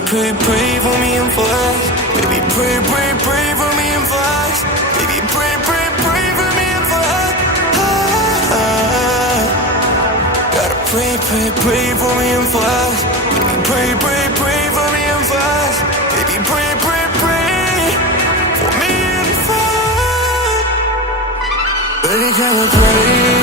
pray, pray for me and for us. Baby, pray, pray, pray for me and for us. Baby, pray, pray, pray for me and for us. Gotta pray, pray, pray for me and for us. Baby, pray, pray, pray for me and for us. Baby, pray, pray, pray for me and for us. Baby, can you pray?